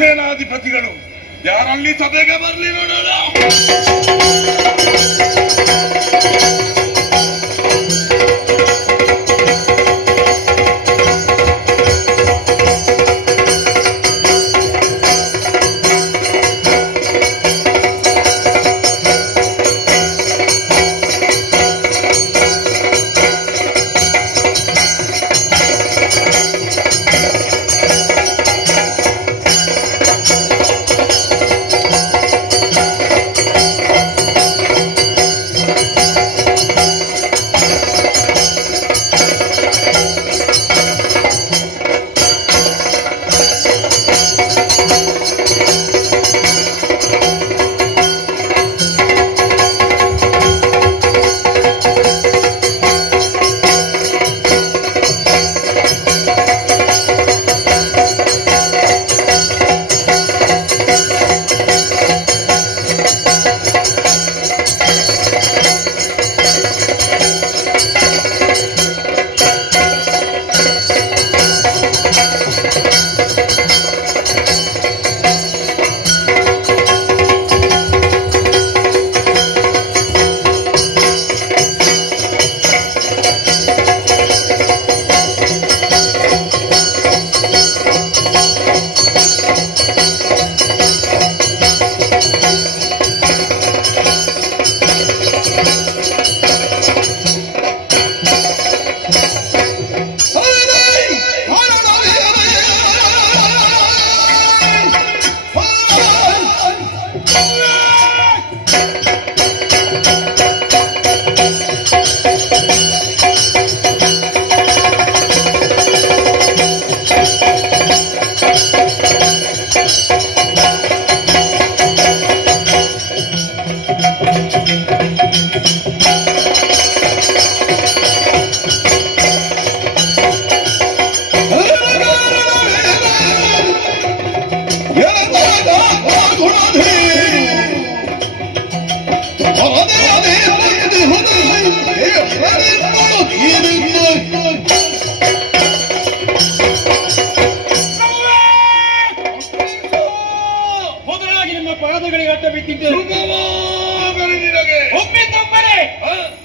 ಸೇನಾಧಿಪತಿಗಳು ಯಾರಲ್ಲಿ ಸಭೆಗೆ ಬರಲಿ ನೋಡೋಣ.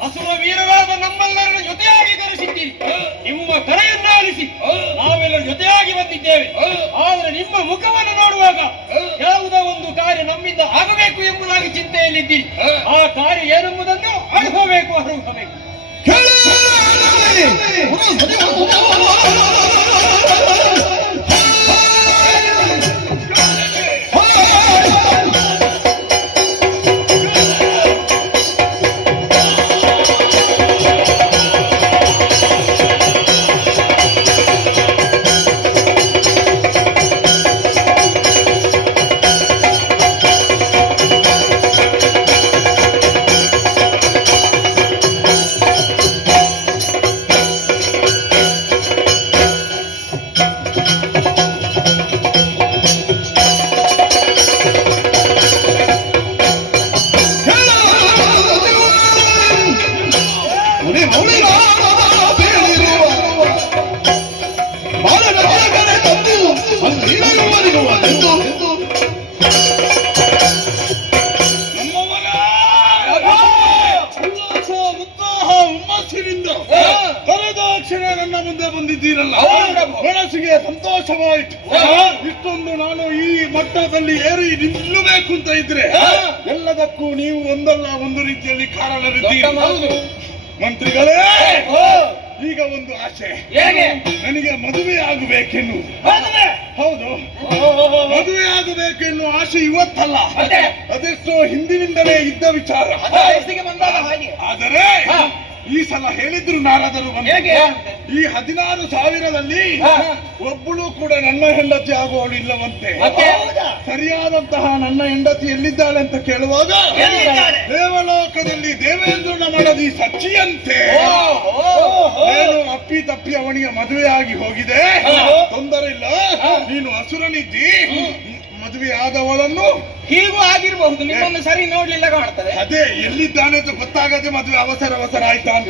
ಅಸುರ ವೀರವಾದ ನಮ್ಮೆಲ್ಲರನ್ನು ಜೊತೆಯಾಗಿ ಕರೆಸಿದ್ದೀರಿ. ನಿಮ್ಮ ಕರೆಯನ್ನು ಆಲಿಸಿ ನಾವೆಲ್ಲರೂ ಜೊತೆಯಾಗಿ ಬಂದಿದ್ದೇವೆ. ಆದರೆ ನಿಮ್ಮ ಮುಖವನ್ನು ನೋಡುವಾಗ ಯಾವುದೋ ಒಂದು ಕಾರ್ಯ ನಮ್ಮಿಂದ ಆಗಬೇಕು ಎಂಬುದಾಗಿ ಚಿಂತೆಯಲ್ಲಿದ್ದೀರಿ. ಆ ಕಾರ್ಯ ಏನೆಂಬುದನ್ನು ಅನುಭವಬೇಕು, ಅನುಭವಬೇಕು. ನನ್ನ ಮುಂದೆ ಬಂದಿದ್ದೀರಲ್ಲ, ಮನಸ್ಸಿಗೆ ಸಂತೋಷವಾಯಿತು. ಇಷ್ಟೊಂದು ನಾನು ಈ ಮಟ್ಟದಲ್ಲಿ ಏರಿ ನಿಲ್ಲಬೇಕು ಅಂತ ಇದ್ರೆ ಎಲ್ಲದಕ್ಕೂ ನೀವು ಒಂದಲ್ಲ ಒಂದು ರೀತಿಯಲ್ಲಿ ಕಾರಣರಿದ್ದೀರಿ. ಮಂತ್ರಿಗಳೇ, ಈಗ ಒಂದು ಆಸೆ, ನನಗೆ ಮದುವೆ ಆಗಬೇಕೆನ್ನು. ಹೌದು, ಮದುವೆ ಆಗಬೇಕೆನ್ನುವ ಆಸೆ ಇವತ್ತಲ್ಲ, ಅದೆಷ್ಟೋ ಹಿಂದಿನಿಂದಲೇ ಇದ್ದ ವಿಚಾರ. ಆದರೆ ಈ ಸಲ ಹೇಳಿದ್ರು ನಾರದರು ಈ 16,000ರಲ್ಲಿ ಒಬ್ಬಳು ಕೂಡ ನನ್ನ ಹೆಂಡತಿ ಆಗುವವಳು ಇಲ್ಲವಂತೆ. ಸರಿಯಾದಂತಹ ನನ್ನ ಹೆಂಡತಿ ಎಲ್ಲಿದ್ದಾಳೆ ಅಂತ ಕೇಳುವಾಗ ದೇವಲೋಕದಲ್ಲಿ ದೇವೇಂದ್ರನ ಮಡದಿ ಸಚ್ಚಿಯಂತೆ. ಏನು ಅಪ್ಪಿ ತಪ್ಪಿ ಅವನಿಗೆ ಮದುವೆ ಆಗಿ ಹೋಗಿದೆ, ತೊಂದರೆ ಇಲ್ಲ. ನೀನು ಅಸುರನಿದ್ದಿ, ಮದುವೆ ಆದವಳನ್ನು ಹೀಗೂ ಆಗಿರಬಹುದು, ನಿಮ್ಮನ್ನು ಸರಿ ನೋಡ್ಲಿಲ್ಲ ಕಾಣ್ತದೆ. ಅದೇ ಎಲ್ಲಿದ್ದಾನೆ ಅಂತ ಗೊತ್ತಾಗದೆ ಮದುವೆ ಅವಸರ ಆಯ್ತಾ ಅಂತ.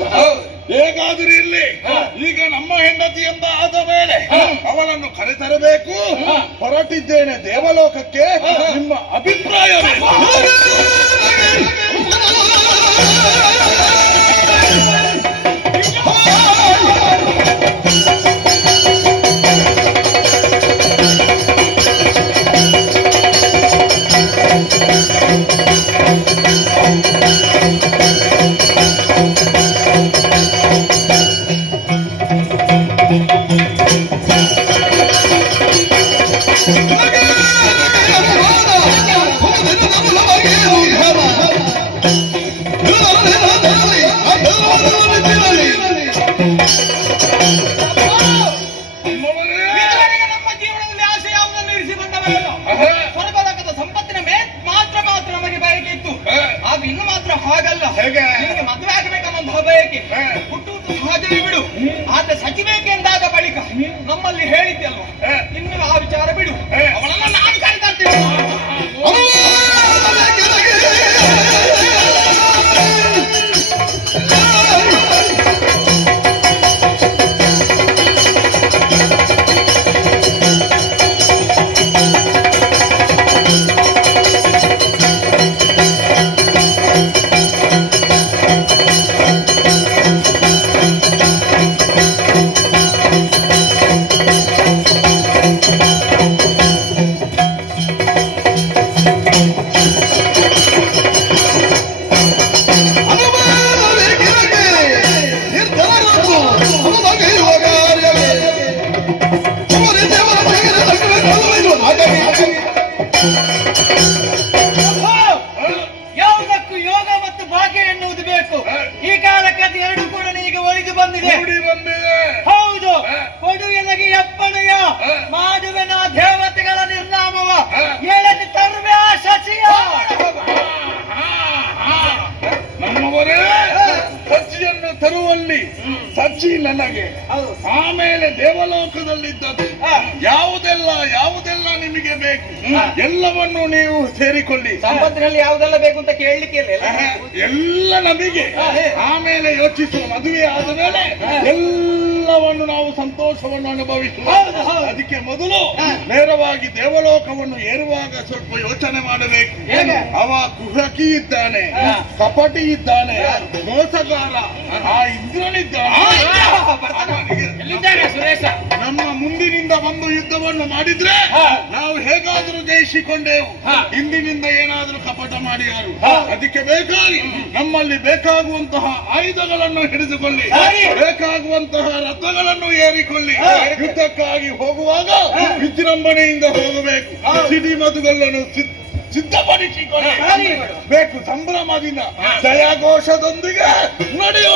ಹೇಗಾದ್ರೂ ಇರ್ಲಿ, ಈಗ ನಮ್ಮ ಹೆಂಡತಿ ಎಂಬ ಆದ ಮೇಲೆ ಅವಳನ್ನು ಕರೆತರಬೇಕು. ಹೊರಟಿದ್ದೇನೆ ದೇವಲೋಕಕ್ಕೆ. ನಿಮ್ಮ ಅಭಿಪ್ರಾಯವೇನು? ನಮ್ಮ ಜೀವನದಲ್ಲಿ ಆಸೆ ಯಾವುದನ್ನು ಇರಿಸಿ ಬಂದವರಲ್ಲ. ಸ್ವರ್ಗಲೋಕದ ಸಂಪತ್ತಿನ ಮಾತ್ರ ನಮಗೆ ಬಯಕೆ ಇತ್ತು. ಆಗ ಇನ್ನು ಮಾತ್ರ ಹಾಗಲ್ಲ. ನಿಮಗೆ ಮದುವೆ ಆಗಬೇಕನ್ನೊಂದು ಬಯಕೆ ಹುಟ್ಟುವುದು ಸಹಜವೇ ಬಿಡು. ಆದ್ರೆ ಸಚಿಬೇಕು ಎಂದಾದ ಬಳಿಕ ನಮ್ಮಲ್ಲಿ ಹೇಳಿದ್ದಲ್ವ, ಇನ್ನು ಆ ವಿಚಾರ ಬಿಡು. ಅವಳನ್ನ ನಾನು ಕರೀತಾ ಇರ್ತೀನಿ. ಯಾವುದಕ್ಕೂ ಯೋಗ ಮತ್ತು ಭಾಗ್ಯ ಎನ್ನುವುದು ಬೇಕು. ಈ ಕಾಲಕ್ಕೆ ಅದು ಎರಡು ಕೂಡ ನಿನಗೆ ಒಲಿದು ಬಂದಿದೆ. ಹೌದು, ಕೊಡು ಎನಗೆ ಅಪ್ಪಣೆಯ, ಮಾಡುವೆನ ದೇವತೆಗಳ ನಿರ್ನಾಮವ, ಹೇಳದೆ ತರುವೆ ಆ ಶಚಿಯ. ನಮ್ಮವರೇ ಸಚಿಯನ್ನು ತರುವಲ್ಲಿ ಸಚಿ ನನಗೆ, ಆಮೇಲೆ ದೇವಲೋಕದಲ್ಲಿದ್ದದ್ದು ಯಾವುದೆಲ್ಲ ನಿಮಗೆ ಬೇಕು ಎಲ್ಲವನ್ನು ನೀವು ಸೇರಿಕೊಳ್ಳಿ. ಸಂಪತ್ತಿನಲ್ಲಿ ಯಾವುದೆಲ್ಲ ಬೇಕು ಅಂತ ಕೇಳಲಿಕ್ಕೆ ಎಲ್ಲ ನಮಗೆ. ಆಮೇಲೆ ಯೋಚಿಸುವ, ಮದುವೆ ಆದ ಮೇಲೆ ಎಲ್ಲವನ್ನು ನಾವು ಸಂತೋಷವನ್ನು ಅನುಭವಿಸುವ. ಅದಕ್ಕೆ ಮೊದಲು ನೇರವಾಗಿ ದೇವಲೋಕವನ್ನು ಏರುವಾಗ ಸ್ವಲ್ಪ ಯೋಚನೆ ಮಾಡಬೇಕು. ಅವ ಕುಹಕಿ ಇದ್ದಾನೆ, ಕಪಟಿ ಇದ್ದಾನೆ, ಮೋಸಗಾರ, ಆ ಇಂದ್ರನಿದ್ದಾನೆ. ಸುರೇಶ, ನಮ್ಮ ಮುಂದಿನಿಂದ ಒಂದು ಯುದ್ಧವನ್ನು ಮಾಡಿದ್ರೆ ನಾವು ಹೇಗಾದ್ರೂ ಜಯಿಸಿಕೊಂಡೆವು. ಹಿಂದಿನಿಂದ ಏನಾದ್ರೂ ಕಪಟ ಮಾಡಿಯಾರು. ಅದಕ್ಕೆ ಬೇಕಾಗಿ ನಮ್ಮಲ್ಲಿ ಬೇಕಾಗುವಂತಹ ಆಯುಧಗಳನ್ನು ಹಿಡಿದುಕೊಳ್ಳಿ, ಬೇಕಾಗುವಂತಹ ರಥಗಳನ್ನು ಏರಿಕೊಳ್ಳಿ. ಯುದ್ಧಕ್ಕಾಗಿ ಹೋಗುವಾಗ ವಿಜೃಂಭಣೆಯಿಂದ ಹೋಗಬೇಕು. ಸಿಡಿಮದುಗಳನ್ನು ಸಿದ್ಧಪಡಿಸಿಕೊಳ್ಳಿ ಬೇಕು. ಸಂಭ್ರಮದಿಂದ ಜಯಘೋಷದೊಂದಿಗೆ ನಡೆಯ